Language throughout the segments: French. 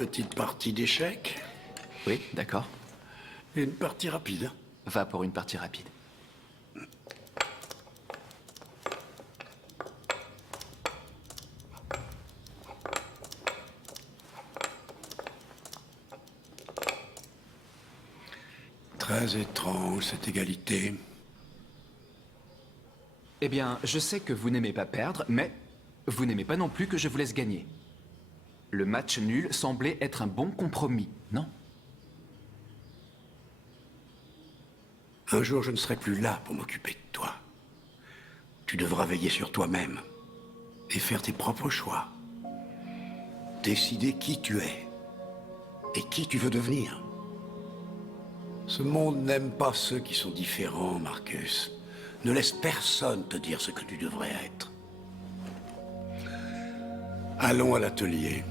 petite partie d'échecs Oui, d'accord. et une partie rapide. Va pour une partie rapide. Très étrange, cette égalité. Eh bien, je sais que vous n'aimez pas perdre, mais vous n'aimez pas non plus que je vous laisse gagner. Le match nul semblait être un bon compromis, non? Un jour, je ne serai plus là pour m'occuper de toi. Tu devras veiller sur toi-même et faire tes propres choix. Décider qui tu es et qui tu veux devenir. Ce monde n'aime pas ceux qui sont différents, Marcus. Ne laisse personne te dire ce que tu devrais être. Allons à l'atelier.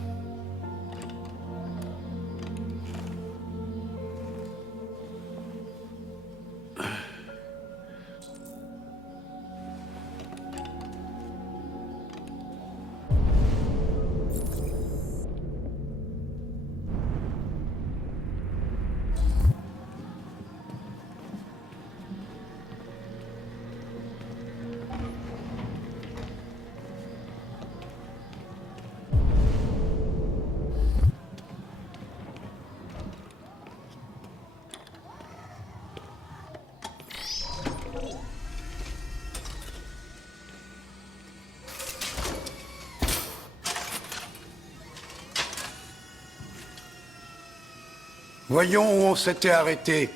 Voyons où on s'était arrêté.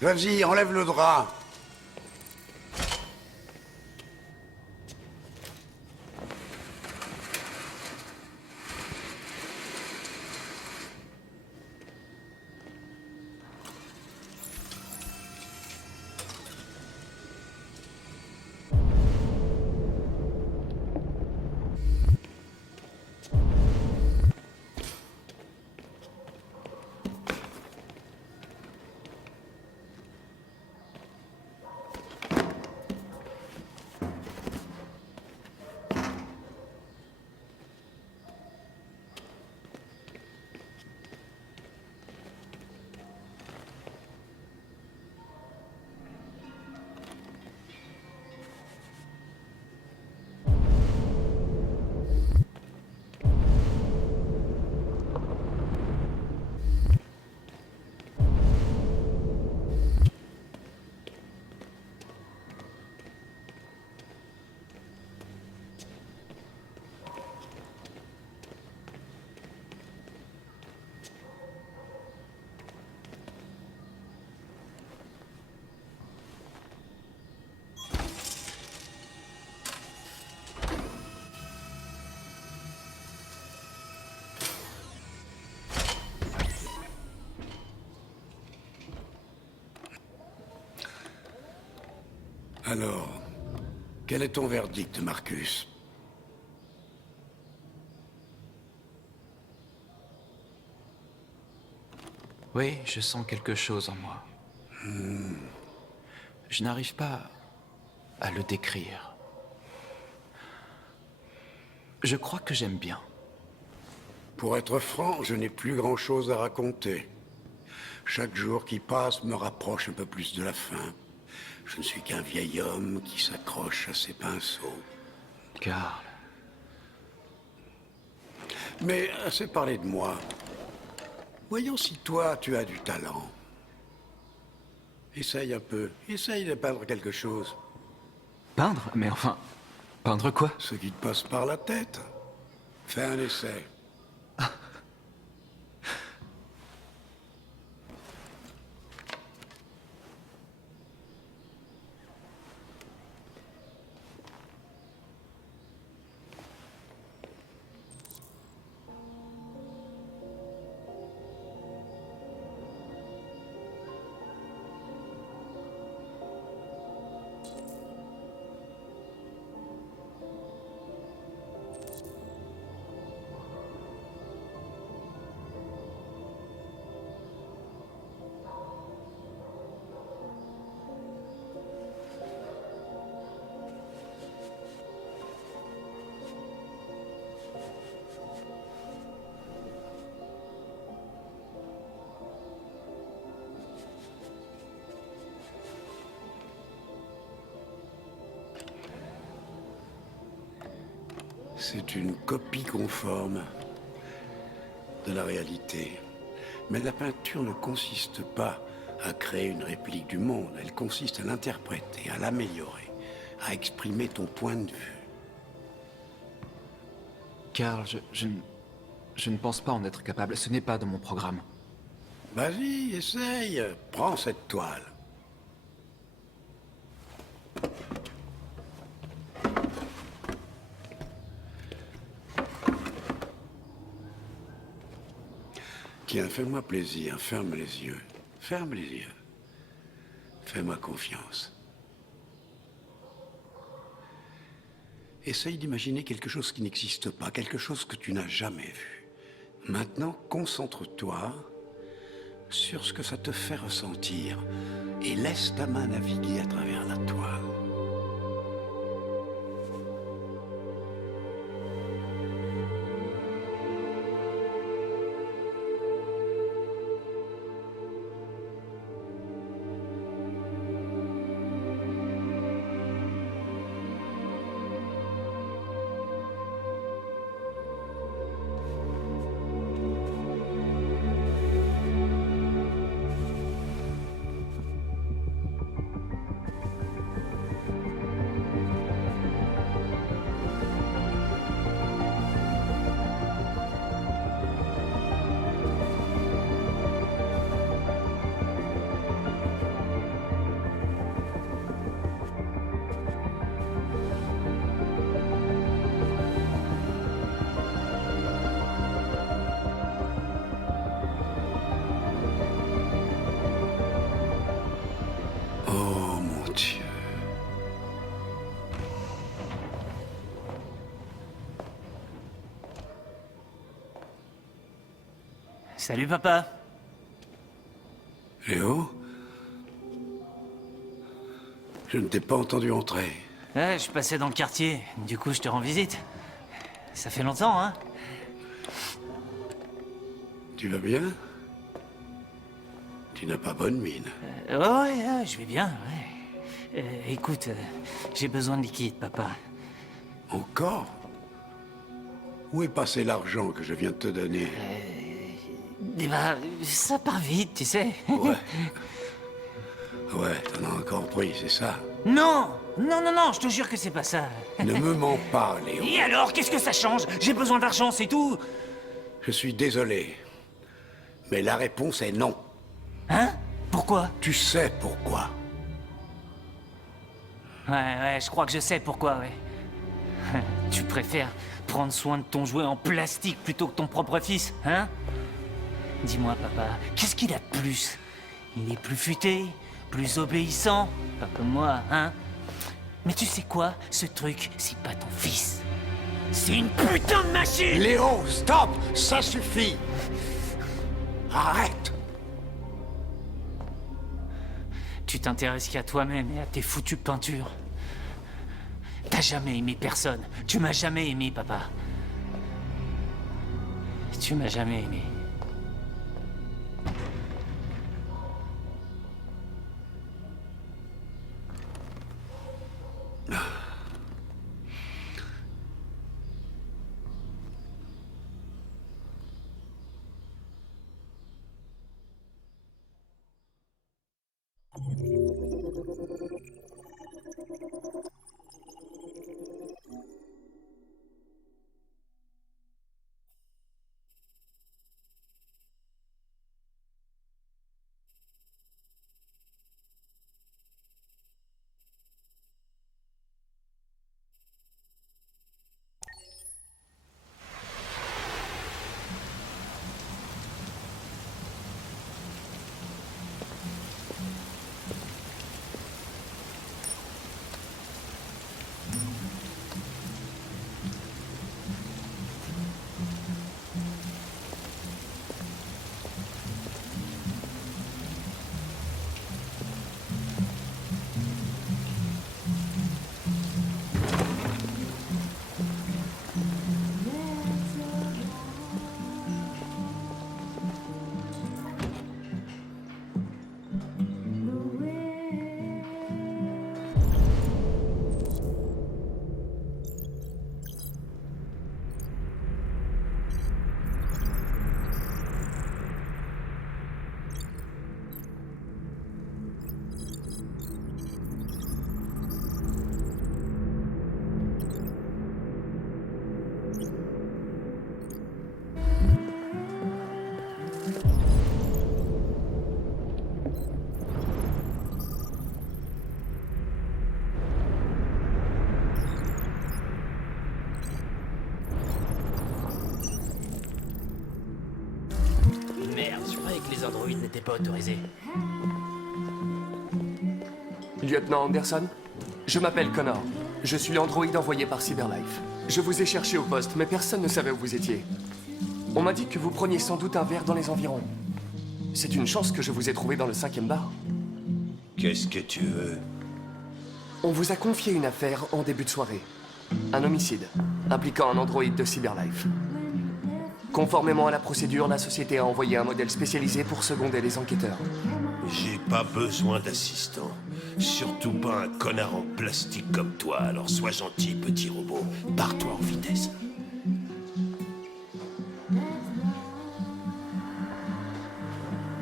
Vas-y, enlève le drap. Alors, quel est ton verdict, Marcus? Oui, je sens quelque chose en moi. Je n'arrive pas à le décrire. Je crois que j'aime bien. Pour être franc, je n'ai plus grand-chose à raconter. Chaque jour qui passe me rapproche un peu plus de la fin. Je ne suis qu'un vieil homme qui s'accroche à ses pinceaux. Karl, Mais assez parlé de moi. Voyons si toi, tu as du talent. Essaye un peu. Essaye de peindre quelque chose. peindre? Mais enfin, peindre quoi? Ce qui te passe par la tête. Fais un essai. C'est une copie conforme de la réalité. Mais la peinture ne consiste pas à créer une réplique du monde. Elle consiste à l'interpréter, à l'améliorer, à exprimer ton point de vue. Karl, je ne pense pas en être capable. Ce n'est pas dans mon programme. Vas-y, essaye. Prends cette toile. Tiens, fais-moi plaisir, ferme les yeux. Ferme les yeux. Fais-moi confiance. Essaye d'imaginer quelque chose qui n'existe pas, quelque chose que tu n'as jamais vu. Maintenant, concentre-toi sur ce que ça te fait ressentir et laisse ta main naviguer à travers la toile. Oh mon Dieu. Salut papa. Léo? Je ne t'ai pas entendu entrer. Ouais, je passais dans le quartier, du coup je te rends visite. Ça fait longtemps, hein? Tu vas bien? Tu n'as pas bonne mine. Ouais, je vais bien, ouais. Écoute, j'ai besoin de liquide, papa. Encore? Où est passé l'argent que je viens de te donner? Eh ben, ça part vite, tu sais. Ouais. Ouais, t'en as encore pris, c'est ça? Non! Non, non, non, je te jure que c'est pas ça. Ne me mens pas, Léo. Et alors, qu'est-ce que ça change? J'ai besoin d'argent, c'est tout. Je suis désolé. Mais la réponse est non. Hein? Pourquoi? Tu sais pourquoi. Ouais, je crois que je sais pourquoi, ouais. Tu préfères prendre soin de ton jouet en plastique plutôt que ton propre fils, hein? Dis-moi, papa, qu'est-ce qu'il a de plus? Il est plus futé, plus obéissant, pas comme moi, hein? Mais tu sais quoi? Ce truc, c'est pas ton fils. C'est une putain de machine! Léo, stop! Ça suffit! Arrête! Tu t'intéresses qu'à toi-même et à tes foutues peintures. T'as jamais aimé personne. Tu m'as jamais aimé, papa. Tu m'as jamais aimé. les androïdes n'étaient pas autorisés. Lieutenant Anderson, je m'appelle Connor. Je suis l'androïde envoyé par Cyberlife. Je vous ai cherché au poste, mais personne ne savait où vous étiez. On m'a dit que vous preniez sans doute un verre dans les environs. C'est une chance que je vous ai trouvé dans le 5e bar. Qu'est-ce que tu veux? On vous a confié une affaire en début de soirée. Un homicide, impliquant un androïde de Cyberlife. Conformément à la procédure, la société a envoyé un modèle spécialisé pour seconder les enquêteurs. J'ai pas besoin d'assistant. Surtout pas un connard en plastique comme toi, alors sois gentil, petit robot. Barre-toi en vitesse.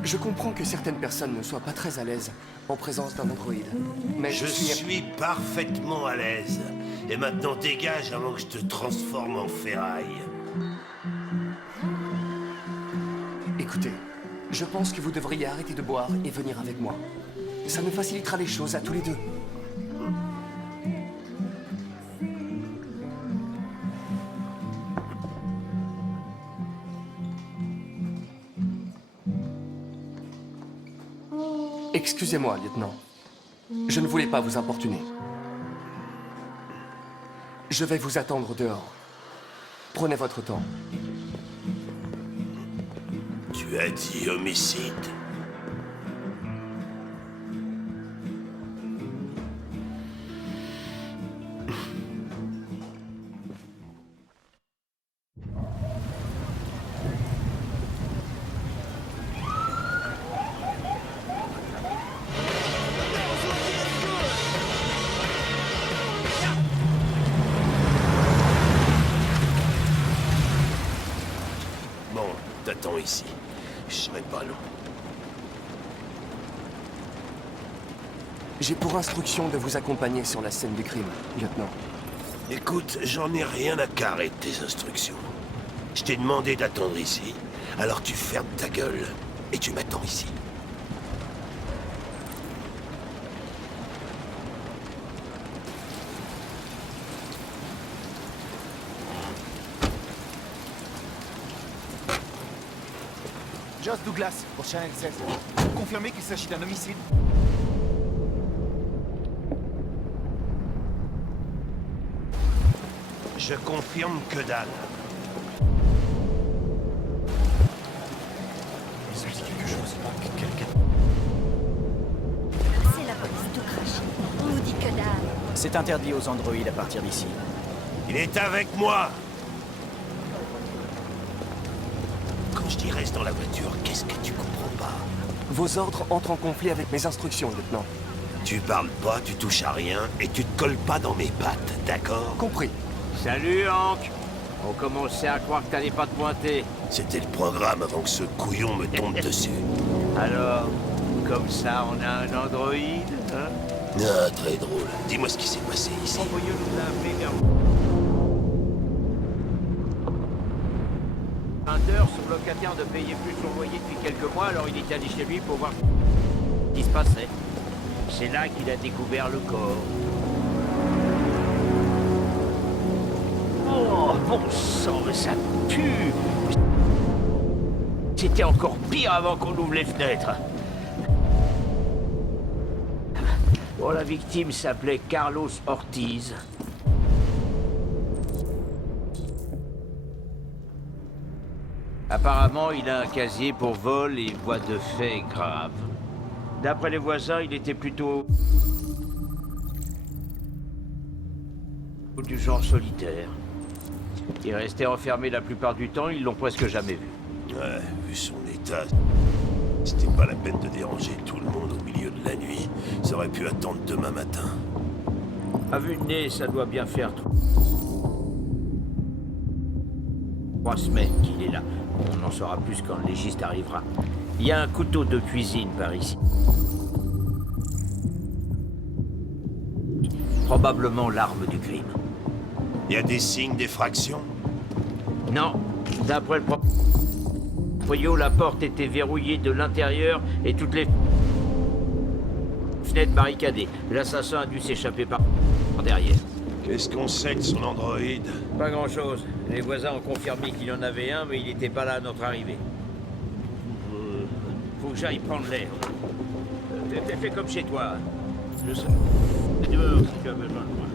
Je comprends que certaines personnes ne soient pas très à l'aise en présence d'un androïde. Mais Je suis parfaitement à l'aise. Et maintenant dégage avant que je te transforme en ferraille. Écoutez, je pense que vous devriez arrêter de boire et venir avec moi. Ça me facilitera les choses à tous les deux. Excusez-moi, lieutenant. Je ne voulais pas vous importuner. Je vais vous attendre dehors. Prenez votre temps. Tu as dit homicide. Bon, t'attends ici. Je serai pas long. J'ai pour instruction de vous accompagner sur la scène du crime, lieutenant. Écoute, j'en ai rien à carrer de tes instructions. Je t'ai demandé d'attendre ici, alors tu fermes ta gueule et tu m'attends ici. Joss Douglas, pour Channel 16. Confirmez qu'il s'agit d'un homicide. Je confirme que dalle. Ça dit quelque chose, pas que quelqu'un... C'est la police tout craché. On nous dit que dalle. C'est interdit aux androïdes à partir d'ici. Il est avec moi. Quand je dis reste dans la voiture, qu'est-ce que tu comprends pas? Vos ordres entrent en conflit avec mes instructions, lieutenant. Tu parles pas, tu touches à rien et tu te colles pas dans mes pattes, d'accord? Compris. Salut, Hank. On commençait à croire que t'allais pas te pointer. C'était le programme avant que ce couillon me tombe dessus. Alors, comme ça, on a un androïde, hein? Ah, très drôle. Dis-moi ce qui s'est passé ici. Envoyez nous a appelé vers 20h, son locataire ne payait plus son loyer depuis quelques mois, alors il est allé chez lui pour voir ce qui se passait. C'est là qu'il a découvert le corps. Oh, bon sang, mais ça pue! C'était encore pire avant qu'on ouvre les fenêtres. Bon, la victime s'appelait Carlos Ortiz. Apparemment, il a un casier pour vol et voies de fait graves. D'après les voisins, il était plutôt... du genre solitaire. Il restait enfermé la plupart du temps, ils l'ont presque jamais vu. Ouais, vu son état, c'était pas la peine de déranger tout le monde au milieu de la nuit. Ça aurait pu attendre demain matin. À vue de nez, ça doit bien faire 3 semaines qu'il est là. On en saura plus quand le légiste arrivera. Il y a un couteau de cuisine par ici. Probablement l'arme du crime. Il y a des signes d'effraction? Non, d'après le proprio, la porte était verrouillée de l'intérieur et toutes les fenêtres barricadées. L'assassin a dû s'échapper par derrière. Qu'est-ce qu'on sait de son androïde? Pas grand-chose. Les voisins ont confirmé qu'il y en avait un, mais il n'était pas là à notre arrivée. faut que j'aille prendre l'air. Fais comme chez toi. Je serai dehors si tu as besoin de moi.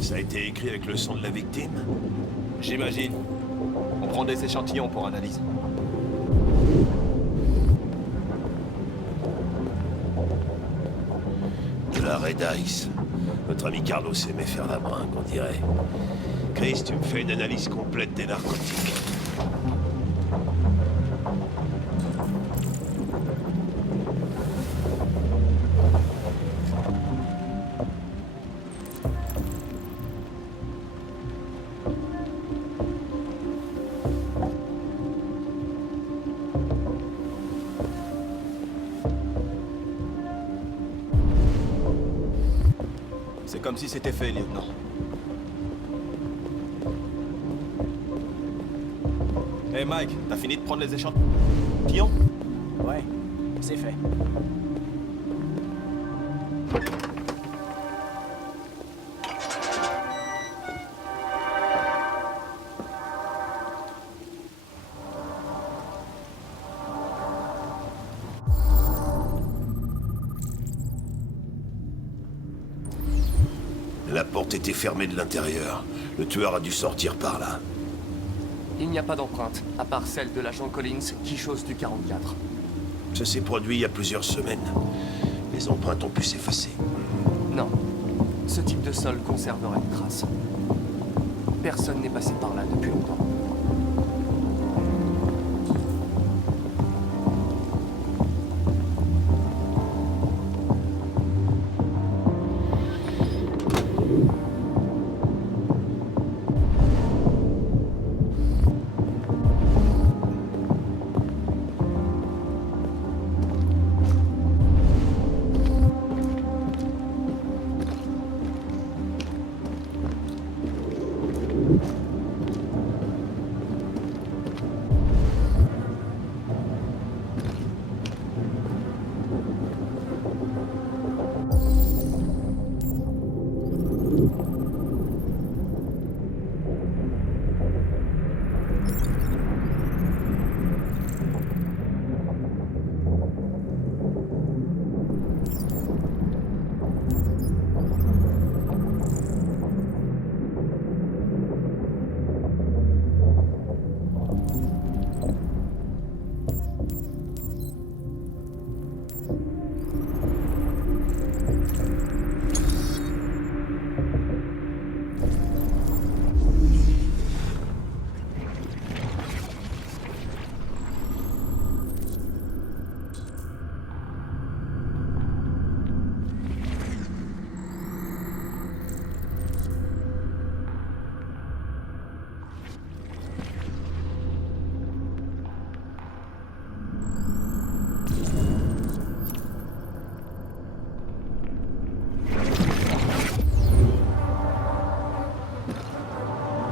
Ça a été écrit avec le sang de la victime? J'imagine. On prend des échantillons pour analyse. De la Red Ice. Notre ami Carlos aimait faire la bringue, on dirait. Chris, tu me fais une analyse complète des narcotiques. C'est comme si c'était fait, lieutenant. Hey Mike, t'as fini de prendre les échantillons? Ouais, c'est fait. La porte était fermée de l'intérieur. Le tueur a dû sortir par là. Il n'y a pas d'empreinte, à part celle de l'agent Collins qui chose du 44. Ça s'est produit il y a plusieurs semaines. Les empreintes ont pu s'effacer. Non. Ce type de sol conserverait une trace. Personne n'est passé par là depuis longtemps.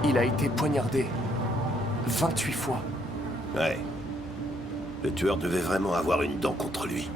Il a été poignardé 28 fois. Ouais. Le tueur devait vraiment avoir une dent contre lui.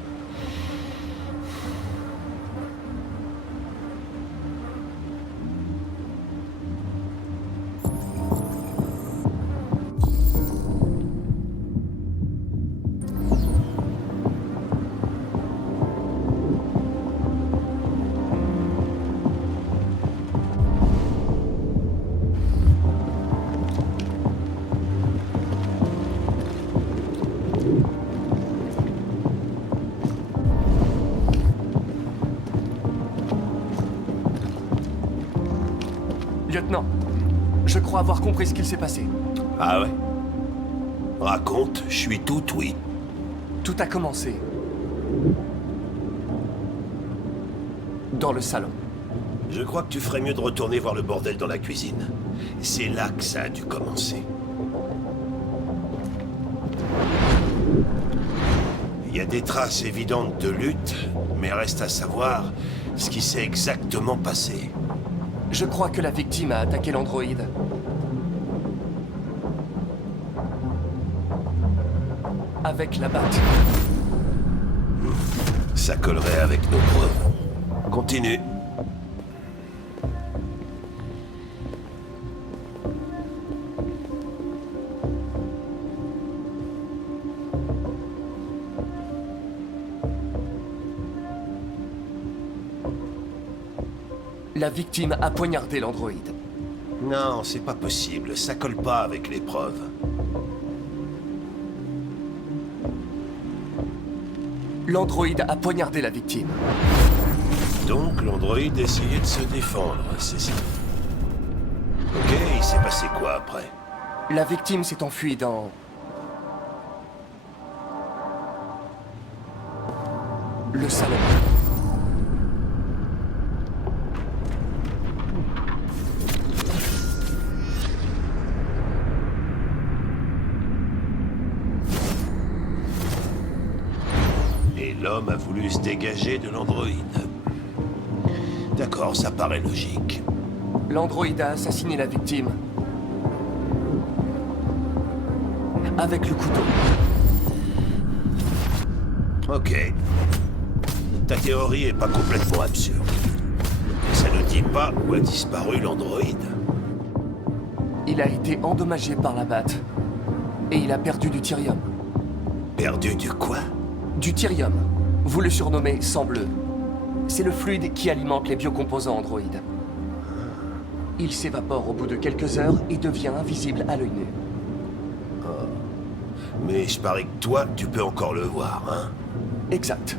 Lieutenant, je crois avoir compris ce qu'il s'est passé. Ah ouais? Raconte, je suis tout oui. Tout a commencé dans le salon. Je crois que tu ferais mieux de retourner voir le bordel dans la cuisine. C'est là que ça a dû commencer. Il y a des traces évidentes de lutte, mais reste à savoir ce qui s'est exactement passé. Je crois que la victime a attaqué l'androïde. Avec la batte. Ça collerait avec nos preuves. Continue. La victime a poignardé l'androïde. Non, c'est pas possible. Ça colle pas avec les preuves. L'androïde a poignardé la victime. Donc l'androïde essayait de se défendre, c'est ça. Ok, il s'est passé quoi après? La victime s'est enfuie dans... le salon. Et l'homme a voulu se dégager de l'androïde. D'accord, ça paraît logique. L'androïde a assassiné la victime. avec le couteau. Ok. Ta théorie est pas complètement absurde. Mais ça ne dit pas où a disparu l'androïde. Il a été endommagé par la batte. Et il a perdu du Tyrium. Perdu du quoi? Du Tyrium. Vous le surnommez sang bleu. C'est le fluide qui alimente les biocomposants androïdes. Il s'évapore au bout de quelques heures et devient invisible à l'œil nu. Mais je parie que toi, tu peux encore le voir, hein? Exact.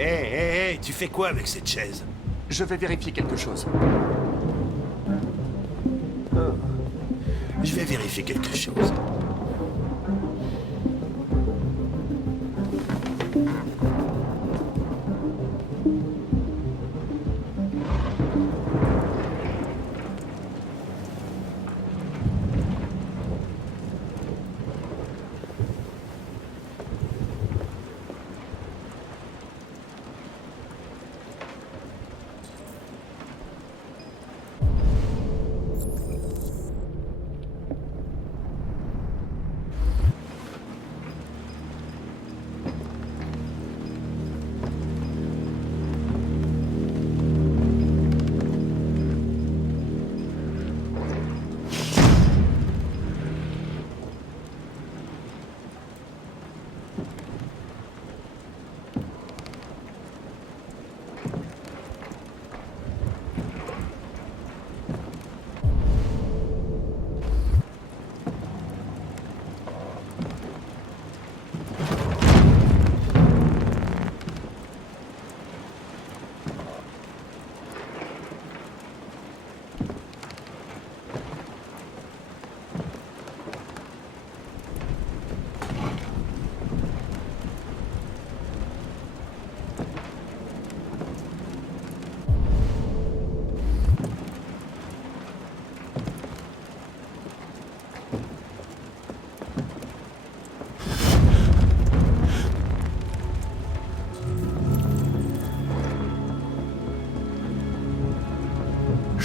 Hé, tu fais quoi avec cette chaise? Je vais vérifier quelque chose. Je vais vérifier quelque chose.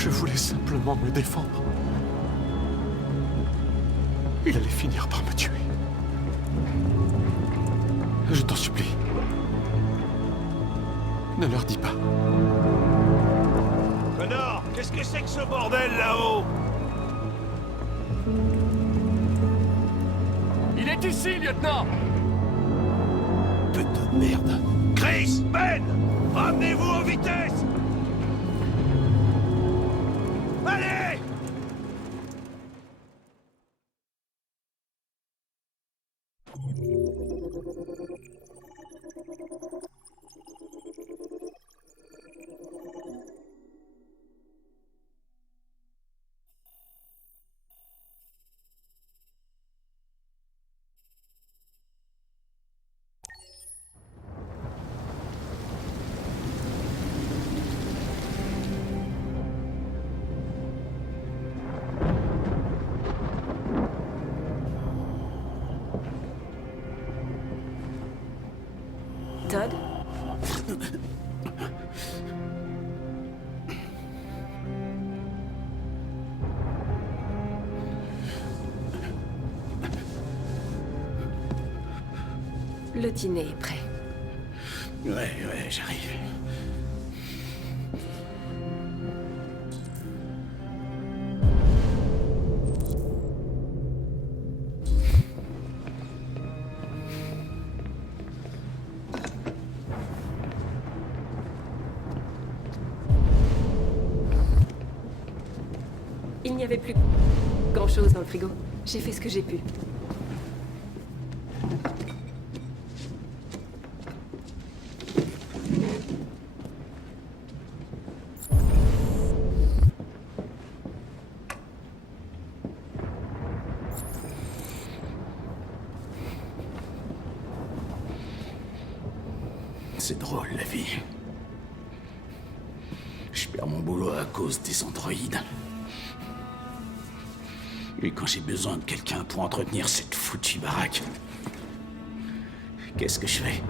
Je voulais simplement me défendre. Il allait finir par me tuer. Je t'en supplie. Ne leur dis pas. Connor, qu'est-ce que c'est que ce bordel là-haut? Il est ici, lieutenant! Putain de merde. Chris, Ben, ramenez-vous en vitesse! Todd? Le dîner est prêt. Ouais, j'arrive. Il n'y avait plus grand-chose dans le frigo. J'ai fait ce que j'ai pu. C'est drôle, la vie. Je perds mon boulot à cause des androïdes. Et quand j'ai besoin de quelqu'un pour entretenir cette foutue baraque, qu'est-ce que je fais?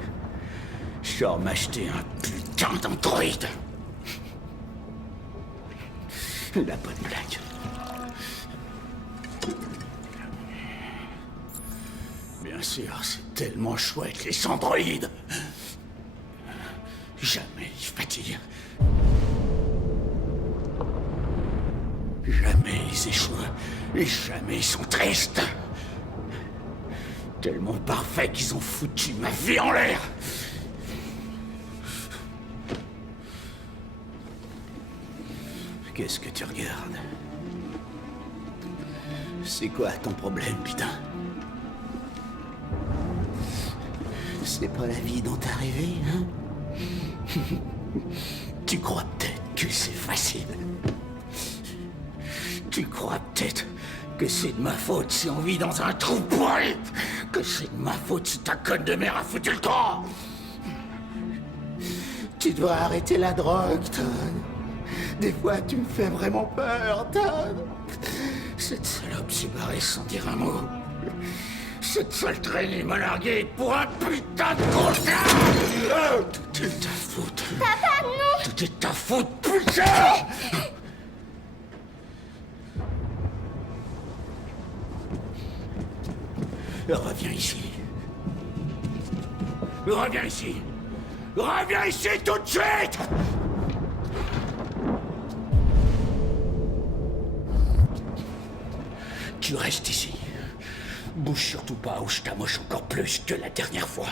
Je sors m'acheter un putain d'androïde. La bonne blague. Bien sûr, c'est tellement chouette, les androïdes. Jamais ils fatiguent. Jamais ils échouent. Et jamais ils sont tristes. Tellement parfaits qu'ils ont foutu ma vie en l'air. Qu'est-ce que tu regardes? C'est quoi ton problème, putain? C'est pas la vie dont t'es rêvé, hein? Tu crois peut-être que c'est facile. Tu crois peut-être que c'est de ma faute si on vit dans un trou pourri. Que c'est de ma faute si ta conne de mère a foutu le camp. Tu dois arrêter la drogue, Todd. Des fois, tu me fais vraiment peur, Todd. Cette salope s'est barrée sans dire un mot. Cette sale traînée m'a largué pour un putain de concert. Tout est ta faute. Papa, non! Tout est ta faute, putain! Reviens ici. Reviens ici. Reviens ici tout de suite! Tu restes ici. Bouge surtout pas ou je t'amoche encore plus que la dernière fois.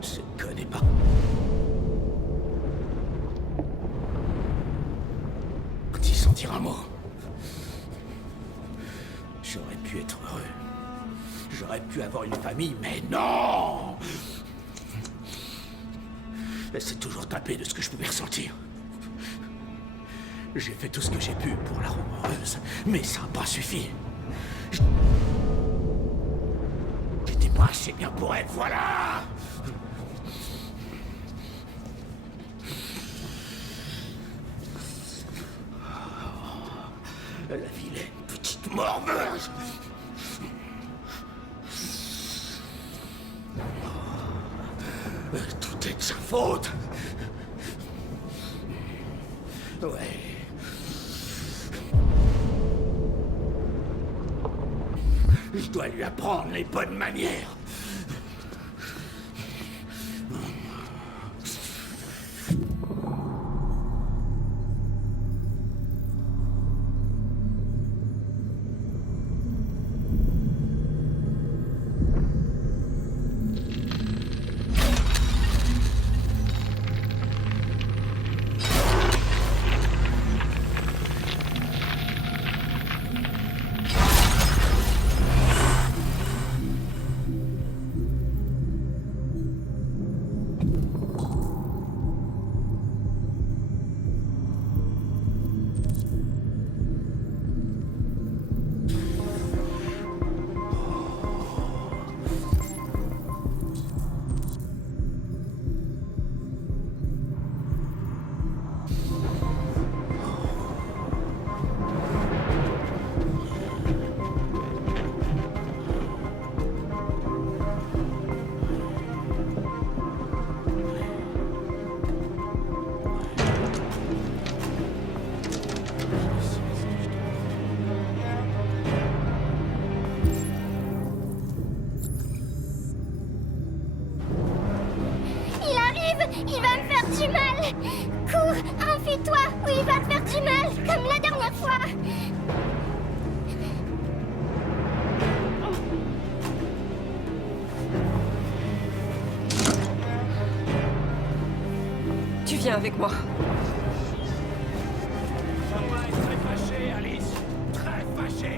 Ce code est pas... Petit sans dire un mot. J'aurais pu être heureux. J'aurais pu avoir une famille, mais non! Elle s'est toujours tapée de ce que je pouvais ressentir. J'ai fait tout ce que j'ai pu pour la rendre heureuse, mais ça n'a pas suffi. J'étais pas assez bien pour elle, voilà! La vilaine petite morveuse! Tout est de sa faute! Ouais. Je dois lui apprendre les bonnes manières. Il va me faire du mal. Cours, enfuis-toi, ou il va te faire du mal, comme la dernière fois. Tu viens avec moi. Papa est très fâché, Alice. Très fâché.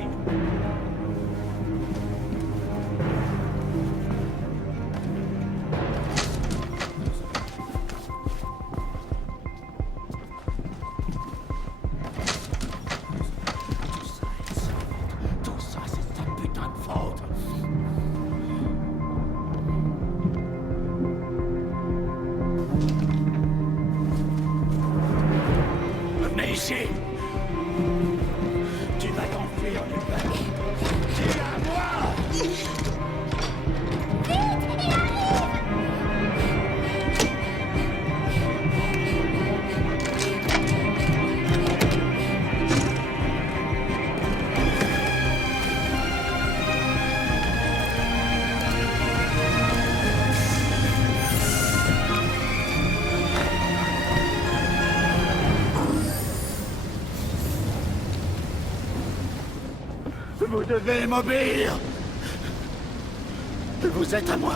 Tout ça, c'est sa putain de faute. Venez ici. Tu vas t'enfuir, Lupin. Tu es à moi. Vous devez m'obéir. Vous êtes à moi.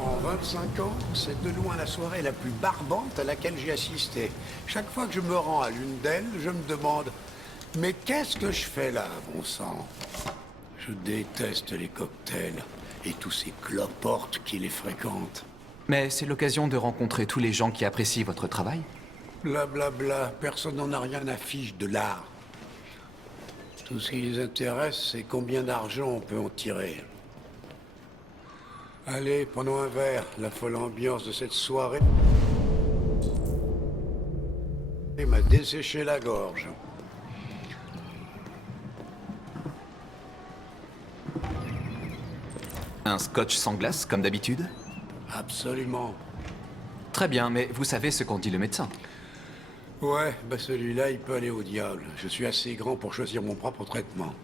En 25 ans, c'est de loin la soirée la plus barbante à laquelle j'ai assisté. Chaque fois que je me rends à l'une d'elles, je me demande « Mais qu'est-ce que je fais là, bon sang ?» Je déteste les cocktails et tous ces cloportes qui les fréquentent. Mais c'est l'occasion de rencontrer tous les gens qui apprécient votre travail. Blablabla, personne n'en a rien à fiche de l'art. Tout ce qui les intéresse, c'est combien d'argent on peut en tirer. Allez, prenons un verre. La folle ambiance de cette soirée m'a desséché la gorge. Un scotch sans glace, comme d'habitude? Absolument. Très bien, mais vous savez ce qu'en dit le médecin. Ouais, bah celui-là, il peut aller au diable. Je suis assez grand pour choisir mon propre traitement.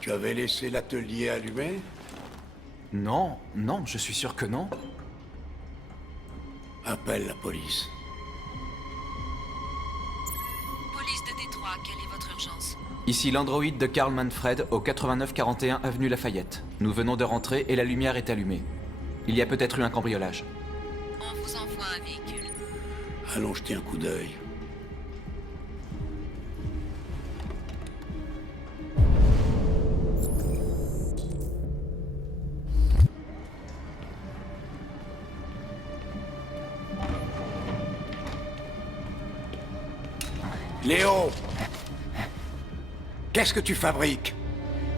Tu avais laissé l'atelier allumé? Non, non, je suis sûr que non. Appelle la police. Police de Détroit, quelle est votre urgence? Ici l'androïde de Karl Manfred au 8941 avenue Lafayette. Nous venons de rentrer et la lumière est allumée. Il y a peut-être eu un cambriolage. On vous envoie un véhicule. Allons jeter un coup d'œil. Léo! Qu'est-ce que tu fabriques?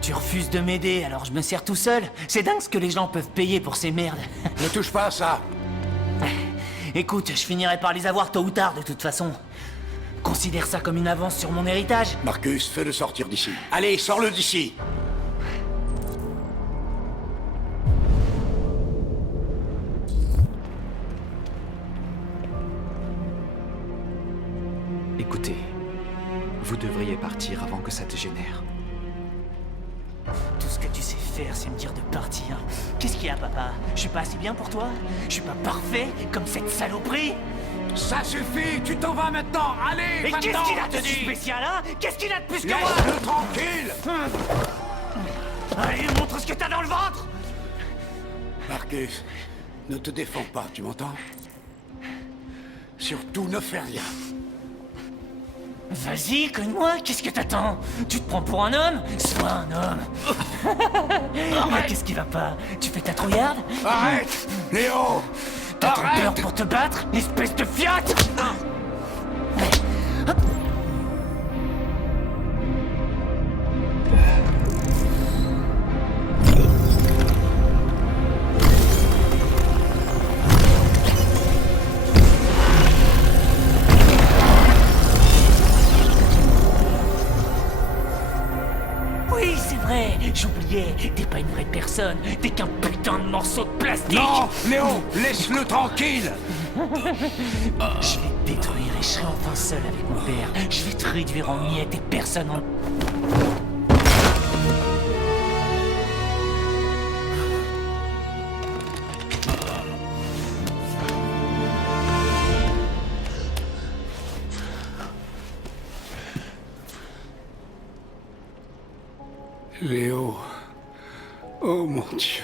Tu refuses de m'aider, alors je me sers tout seul. C'est dingue ce que les gens peuvent payer pour ces merdes. Ne touche pas à ça! Écoute, je finirai par les avoir tôt ou tard, de toute façon. Considère ça comme une avance sur mon héritage. Marcus, fais-le sortir d'ici. Allez, sors-le d'ici! Écoutez, vous devriez partir avant que ça dégénère. Tout ce que tu sais faire. faire, c'est me dire de partir. Qu'est-ce qu'il y a, papa? Je suis pas assez bien pour toi? Je suis pas parfait comme cette saloperie? Ça suffit, tu t'en vas maintenant. Allez, Mais va-t'en, qu'est-ce qu'il a je de te si dis. spécial, hein? Qu'est-ce qu'il a de plus que moi? Laisse-le tranquille. Allez, montre ce que t'as dans le ventre! Marcus, ne te défends pas, tu m'entends? Surtout ne fais rien. Vas-y, cogne-moi, qu'est-ce que t'attends? Tu te prends pour un homme? Sois un homme! Mais qu'est-ce qui va pas? Tu fais ta trouillarde? Arrête, Léo. T'as trop Arrête. peur pour te battre, espèce de fiotte! Oui, c'est vrai, j'oubliais, t'es pas une vraie personne, t'es qu'un putain de morceau de plastique! Non, Léo, laisse-le tranquille. Je vais te détruire et je serai enfin seul avec mon père. Je vais te réduire en miettes et personne en... Léo. Oh mon Dieu.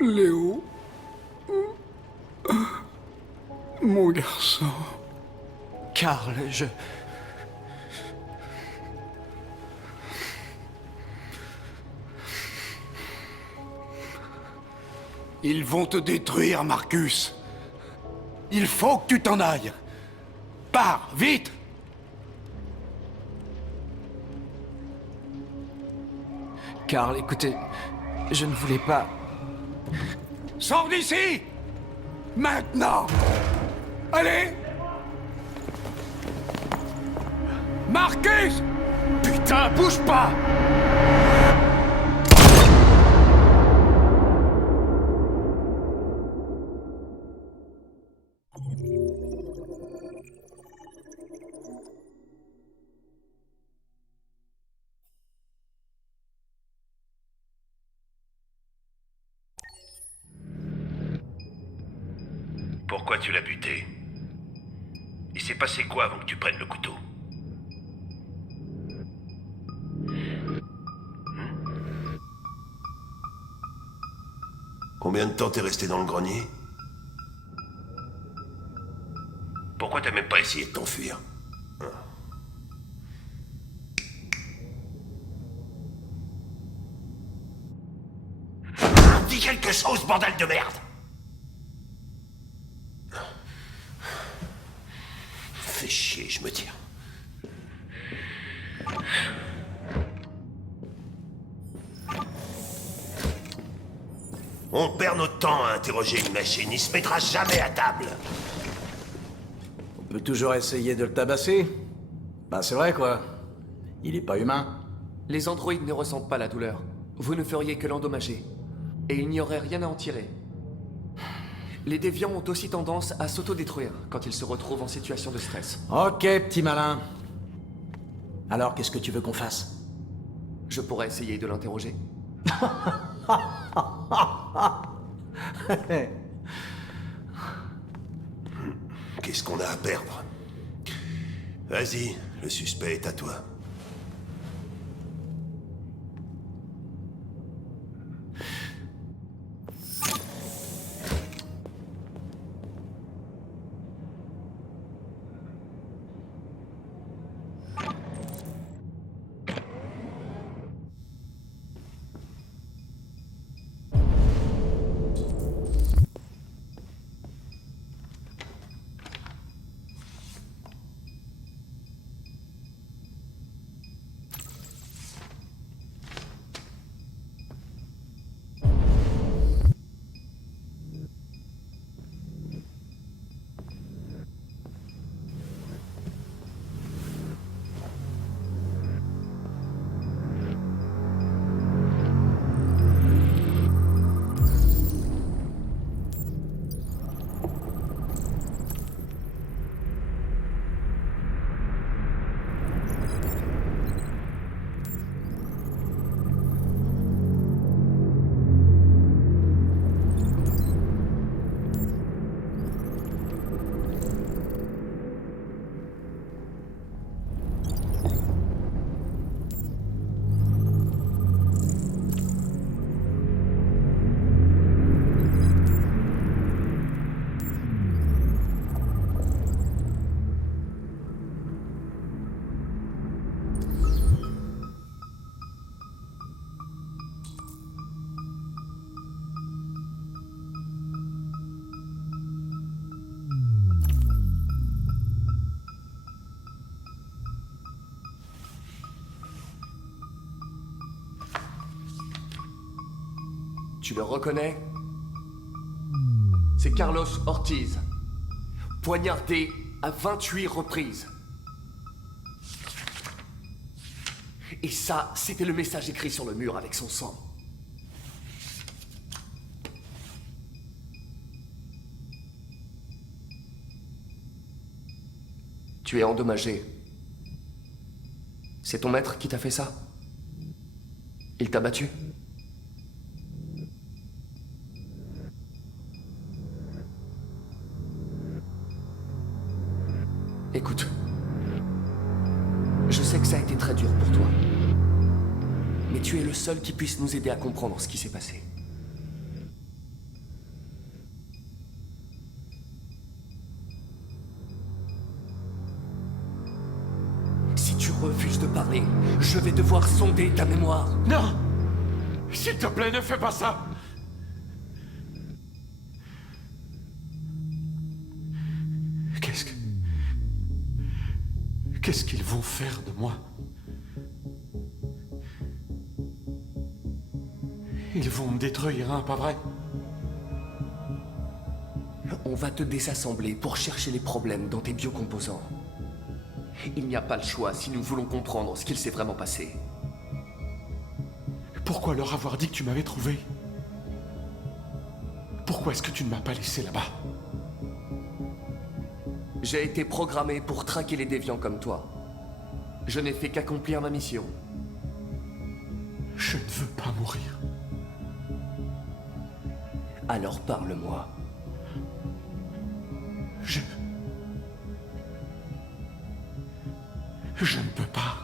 Léo. Mon garçon. Karl, je... Ils vont te détruire, Marcus. Il faut que tu t'en ailles. Pars, vite. Karl, écoutez, je ne voulais pas... Sors d'ici. Maintenant. Allez. Marcus. Putain, bouge pas. Pourquoi tu l'as buté? Il s'est passé quoi avant que tu prennes le couteau? Combien de temps t'es resté dans le grenier? Pourquoi t'as même pas essayé de t'enfuir? Dis quelque chose, bordel de merde! Fais chier, je me tire. On perd notre temps à interroger une machine. Il se mettra jamais à table. On peut toujours essayer de le tabasser. Bah c'est vrai quoi. Il est pas humain. Les androïdes ne ressentent pas la douleur. Vous ne feriez que l'endommager. Et il n'y aurait rien à en tirer. Les déviants ont aussi tendance à s'autodétruire quand ils se retrouvent en situation de stress. Ok, petit malin. Alors, qu'est-ce que tu veux qu'on fasse? Je pourrais essayer de l'interroger. Qu'est-ce qu'on a à perdre? Vas-y, le suspect est à toi. Tu le reconnais? C'est Carlos Ortiz. Poignardé à 28 reprises. Et ça, c'était le message écrit sur le mur avec son sang. Tu es endommagé. C'est ton maître qui t'a fait ça? Il t'a battu? Écoute, je sais que ça a été très dur pour toi, mais tu es le seul qui puisse nous aider à comprendre ce qui s'est passé. Si tu refuses de parler, je vais devoir sonder ta mémoire. Non! S'il te plaît, ne fais pas ça! Qu'est-ce qu'ils vont faire de moi? Ils vont me détruire, hein, pas vrai? On va te désassembler pour chercher les problèmes dans tes biocomposants. Il n'y a pas le choix si nous voulons comprendre ce qu'il s'est vraiment passé. Pourquoi leur avoir dit que tu m'avais trouvé? Pourquoi est-ce que tu ne m'as pas laissé là-bas? J'ai été programmé pour traquer les déviants comme toi. Je n'ai fait qu'accomplir ma mission. Je ne veux pas mourir. Alors parle-moi. Je ne peux pas.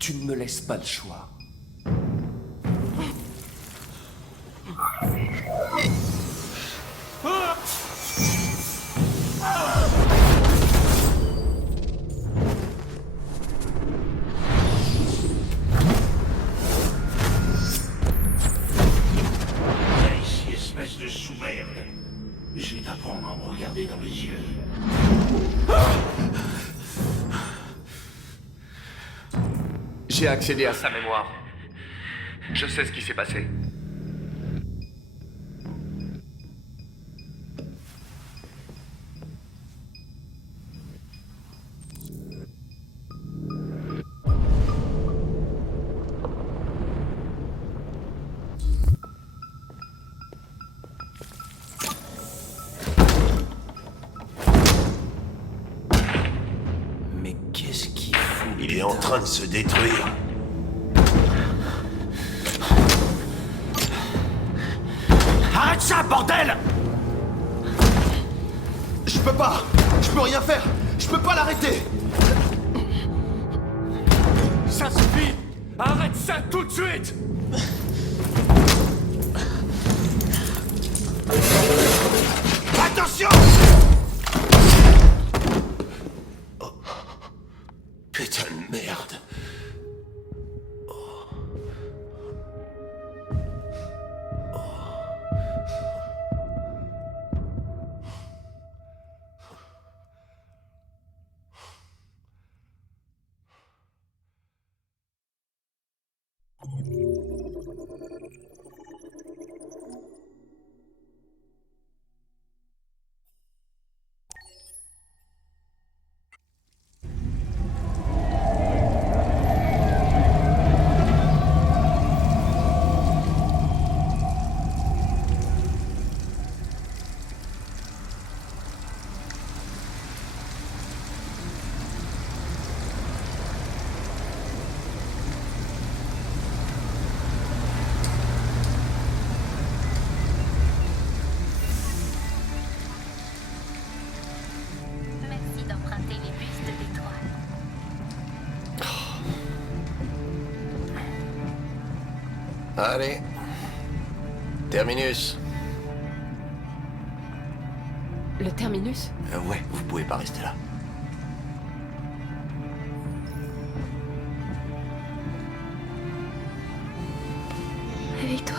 Tu ne me laisses pas le choix. Viens ici, espèce de sous-merde. Je vais t'apprendre à me regarder dans les yeux. J'ai accédé à sa mémoire. Je sais ce qui s'est passé. Mais qu'est-ce qu'il fout? Il est en train de se détruire. Arrête ça, bordel! Je peux pas! Je peux rien faire! Je peux pas l'arrêter! Ça suffit! Arrête ça tout de suite! Attention! Putain de merde. Merci d'emprunter les bus de Détroit. Allez. Terminus. Le terminus? Ouais, vous pouvez pas rester là. Réveille-toi.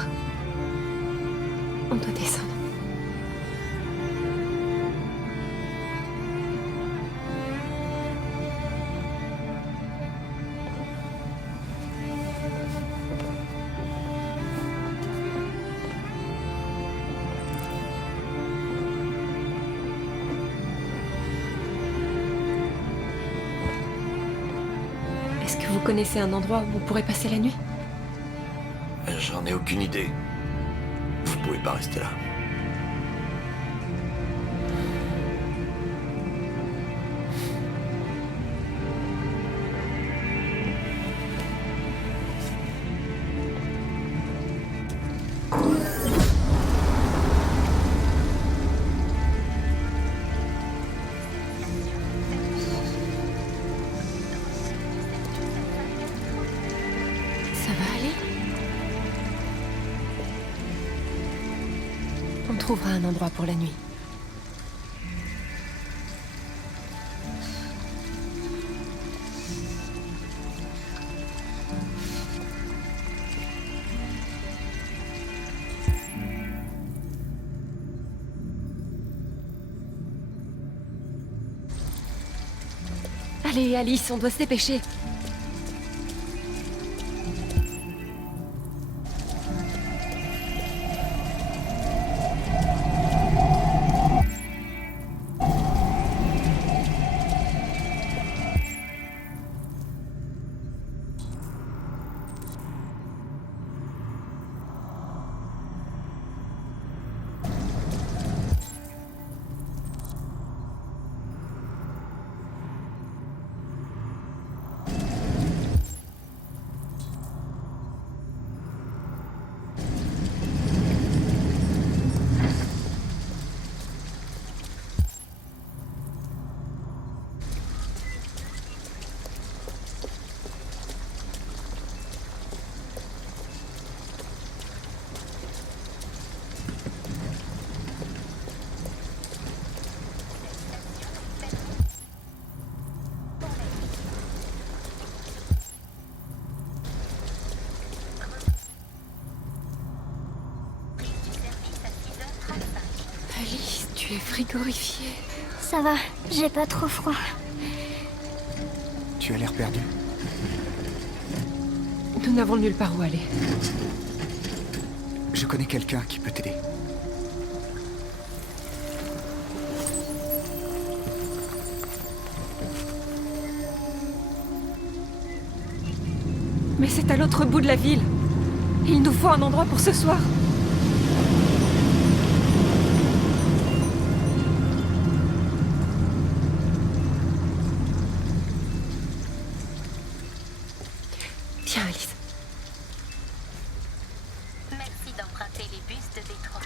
Est-ce que vous connaissez un endroit où on pourrait passer la nuit? J'en ai aucune idée. Vous pouvez pas rester là. Ça va aller? On trouvera un endroit pour la nuit. Allez, Alice, on doit se dépêcher. Alice, tu es frigorifiée. Ça va, j'ai pas trop froid. Tu as l'air perdu. Nous n'avons nulle part où aller. Je connais quelqu'un qui peut t'aider. Mais c'est à l'autre bout de la ville. Il nous faut un endroit pour ce soir. Tiens, Alice. Merci d'emprunter les bus de Détroit.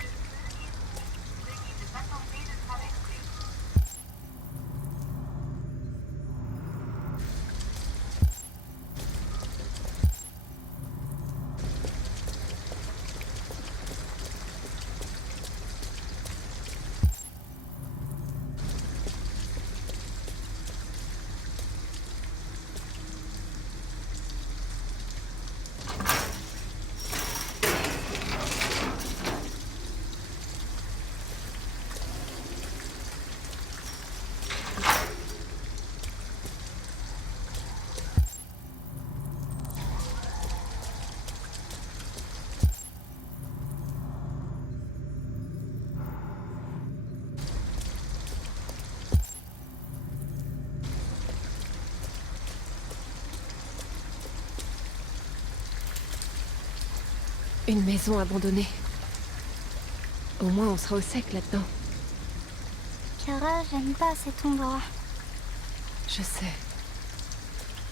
Une maison abandonnée. Au moins, on sera au sec là-dedans. Kara, j'aime pas cet endroit. Je sais.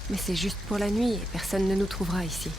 Mais c'est juste pour la nuit et personne ne nous trouvera ici.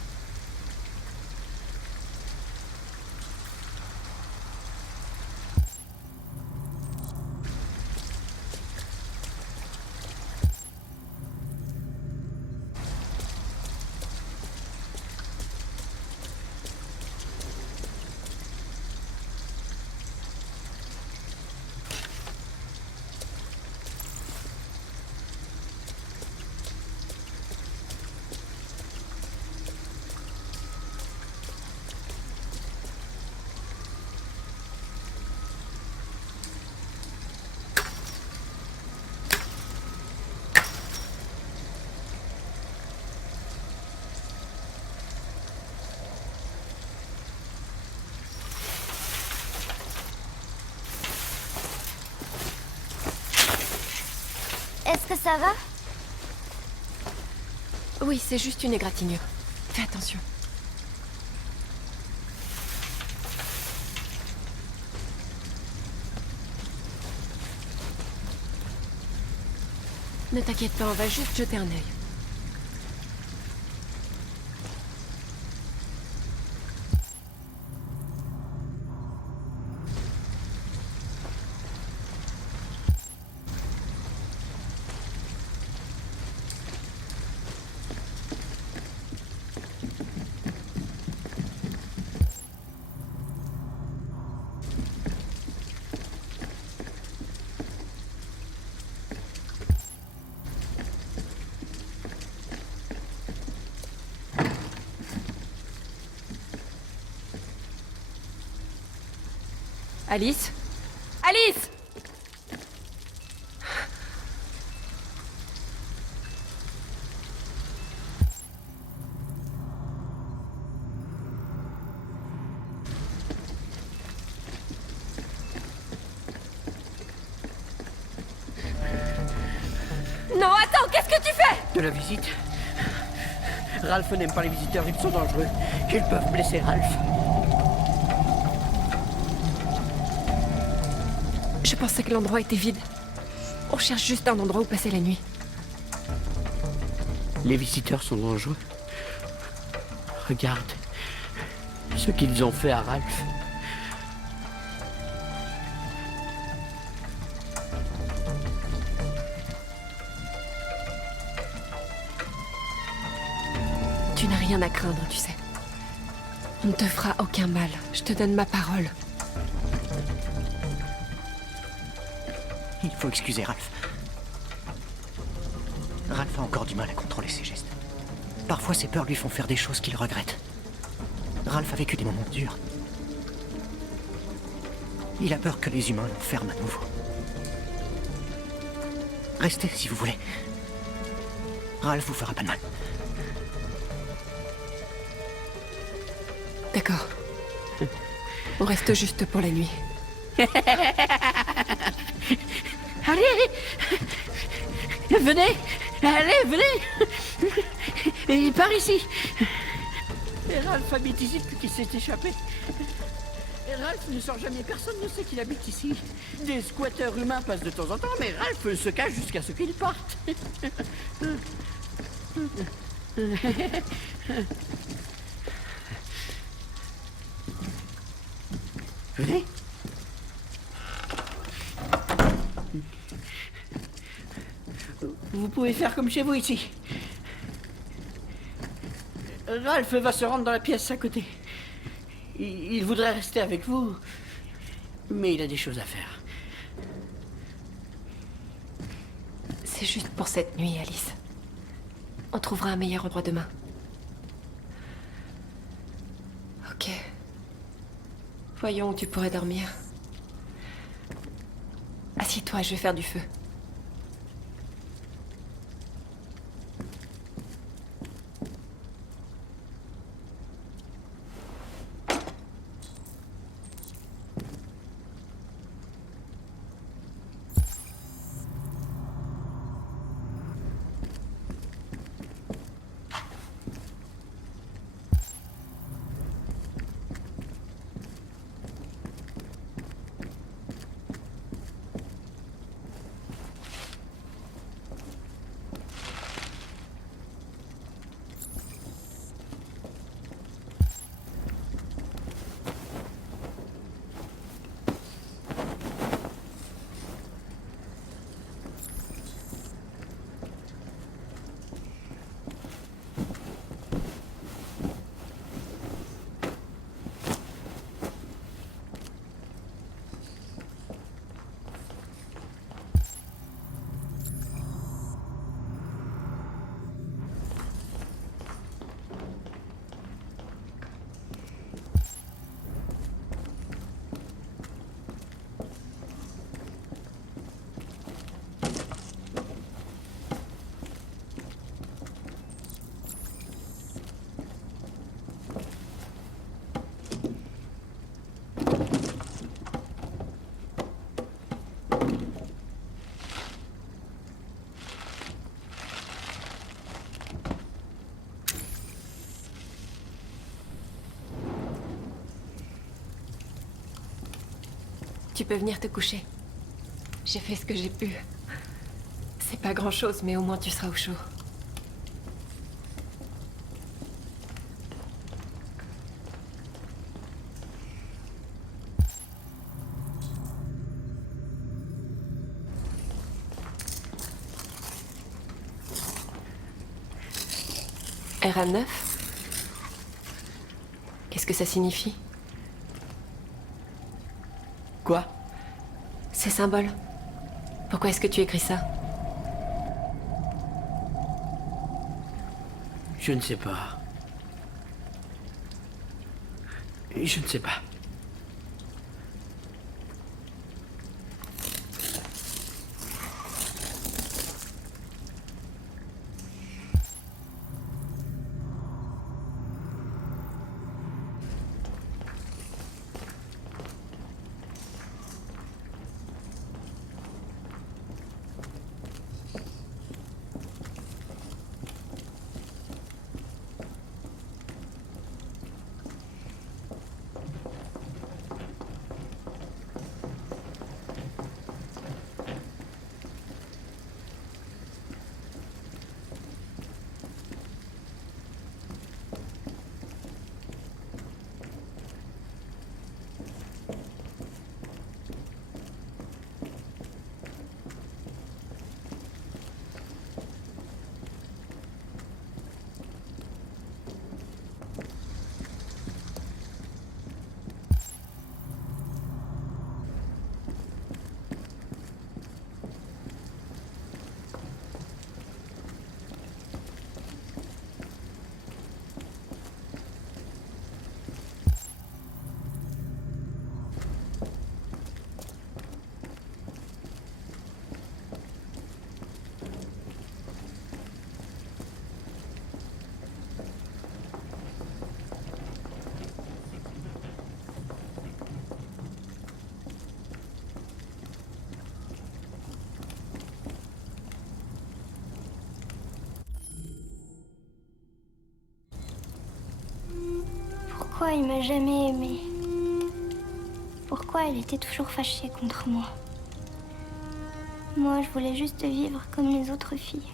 Est-ce que ça va? Oui, c'est juste une égratignure. Fais attention. Ne t'inquiète pas, on va juste jeter un œil. Alice? Alice! Non, attends, qu'est-ce que tu fais? De la visite. Ralph n'aime pas les visiteurs, ils sont dangereux. Ils peuvent blesser Ralph. Je pensais que l'endroit était vide. On cherche juste un endroit où passer la nuit. Les visiteurs sont dangereux. Regarde ce qu'ils ont fait à Ralph. Tu n'as rien à craindre, tu sais. On ne te fera aucun mal, je te donne ma parole. Il faut excuser Ralph. Ralph a encore du mal à contrôler ses gestes. Parfois, ses peurs lui font faire des choses qu'il regrette. Ralph a vécu des moments durs. Il a peur que les humains l'enferment à nouveau. Restez si vous voulez. Ralph vous fera pas de mal. D'accord. On reste juste pour la nuit. Allez! Venez! Allez, venez! Et par ici! Et Ralph habite ici depuis qu'il s'est échappé. Et Ralph ne sort jamais, personne ne sait qu'il habite ici. Des squatteurs humains passent de temps en temps, mais Ralph se cache jusqu'à ce qu'il parte. Venez. Vous pouvez faire comme chez vous ici. Ralph va se rendre dans la pièce à côté. Il voudrait rester avec vous, mais il a des choses à faire. C'est juste pour cette nuit, Alice. On trouvera un meilleur endroit demain. Ok. Voyons où tu pourrais dormir. Assieds-toi, je vais faire du feu. Tu peux venir te coucher. J'ai fait ce que j'ai pu. C'est pas grand-chose, mais au moins tu seras au chaud. RA9 ? Qu'est-ce que ça signifie ? Quoi? Ces symboles. Pourquoi est-ce que tu écris ça? Je ne sais pas. Je ne sais pas. Pourquoi il m'a jamais aimé? Pourquoi il était toujours fâché contre moi? Moi, je voulais juste vivre comme les autres filles.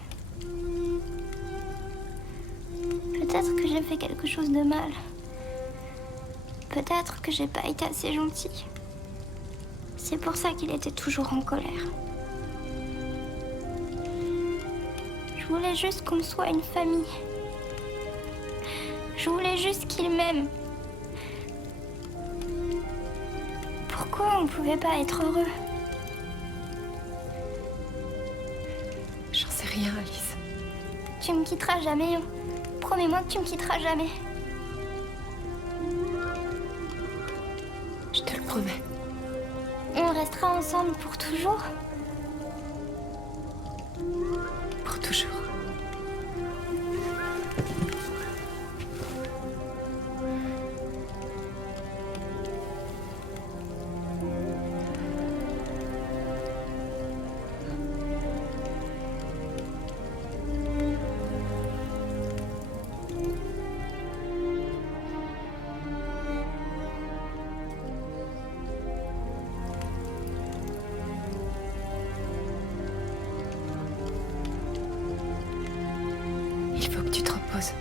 Peut-être que j'ai fait quelque chose de mal. Peut-être que j'ai pas été assez gentille. C'est pour ça qu'il était toujours en colère. Je voulais juste qu'on soit une famille. Je voulais juste qu'il m'aime. Pourquoi on pouvait pas être heureux? J'en sais rien, Alice. Tu me quitteras jamais. Promets-moi que tu me quitteras jamais. Je te le promets. On restera ensemble pour toujours? Pour toujours. Il faut que tu te reposes.